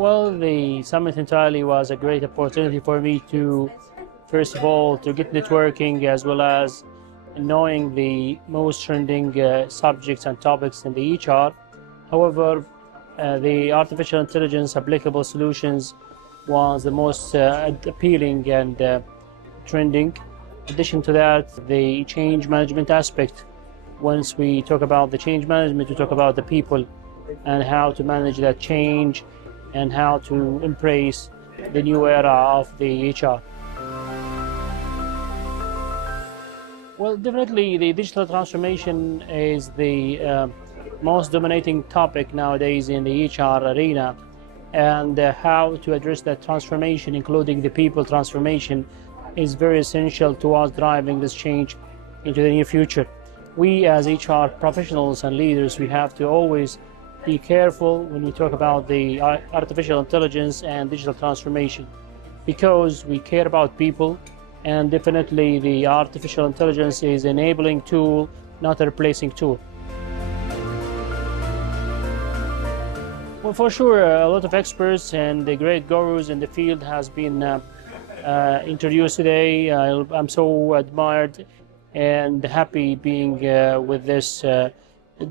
Well, the summit entirely was a great opportunity for me to, first of all, to get networking as well as knowing the most trending subjects and topics in the HR. However, the artificial intelligence applicable solutions was the most appealing and trending. In addition to that, the change management aspect. Once we talk about the change management, we talk about the people and how to manage that change and how to embrace the new era of the HR. Well, definitely the digital transformation is the most dominating topic nowadays in the HR arena, and how to address that transformation, including the people transformation, is very essential towards driving this change into the near future. We as HR professionals and leaders, we have to always be careful when we talk about the artificial intelligence and digital transformation, because we care about people, and definitely the artificial intelligence is enabling tool, not a replacing tool. Well, for sure, a lot of experts and the great gurus in the field has been introduced today. I'm so admired and happy being with this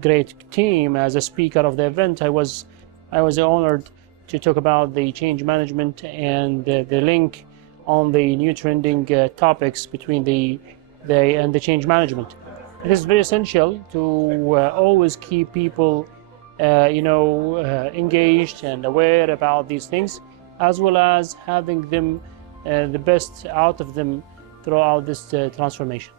great team as a speaker of the event. I was honored to talk about the change management and the link on the new trending topics between the change management. It is very essential to always keep people engaged and aware about these things, as well as having them the best out of them throughout this transformation.